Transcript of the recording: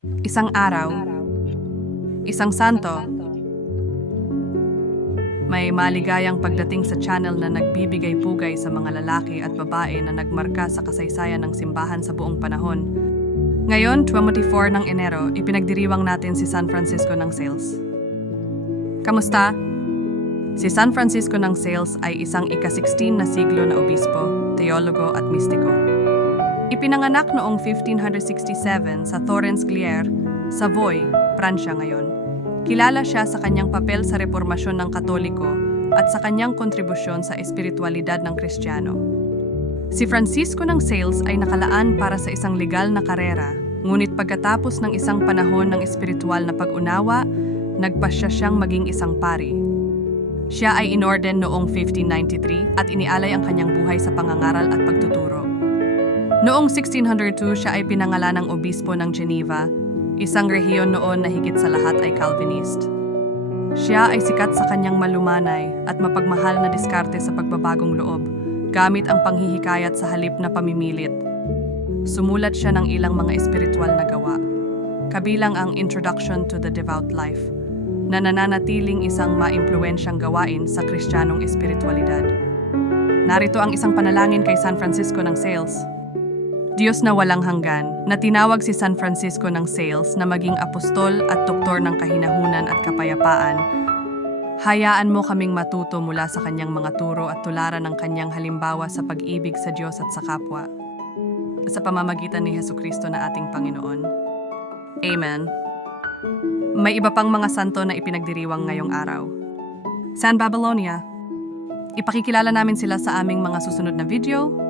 Isang araw, isang santo, may maligayang pagdating sa channel na nagbibigay pugay sa mga lalaki at babae na nagmarka sa kasaysayan ng simbahan sa buong panahon. Ngayon, 24 ng Enero, ipinagdiriwang natin si San Francisco ng Sales. Kamusta? Si San Francisco ng Sales ay isang ika-16 na siglo na obispo, teologo at mistiko. Ipinanganak noong 1567 sa Torrens Glier, Savoy, Pransya ngayon. Kilala siya sa kanyang papel sa reformasyon ng Katoliko at sa kanyang kontribusyon sa espiritualidad ng Kristiyano. Si Francisco ng Sales ay nakalaan para sa isang legal na karera, ngunit pagkatapos ng isang panahon ng espiritual na pag-unawa, nagpasya siyang maging isang pari. Siya ay inorden noong 1593 at inialay ang kanyang buhay sa pangangaral at pagtuturo. Noong 1602 siya ay pinangalan ng obispo ng Geneva, isang rehiyon noon na higit sa lahat ay Calvinist. Siya ay sikat sa kanyang malumanay at mapagmahal na diskarte sa pagbabagong loob, gamit ang panghihikayat sa halip na pamimilit. Sumulat siya ng ilang mga espiritual na gawa, kabilang ang Introduction to the Devout Life, na nananatiling isang maimpluwensyang gawain sa kristyanong espiritualidad. Narito ang isang panalangin kay San Francisco ng Sales. Diyos na walang hanggan, na tinawag si San Francisco ng Sales na maging apostol at doktor ng kahinahunan at kapayapaan, hayaan mo kaming matuto mula sa kanyang mga turo at tularan ng kanyang halimbawa sa pag-ibig sa Diyos at sa kapwa. Sa pamamagitan ni Heso Kristo na ating Panginoon. Amen. May iba pang mga santo na ipinagdiriwang ngayong araw. San Babylonia. Ipakikilala namin sila sa aming mga susunod na video.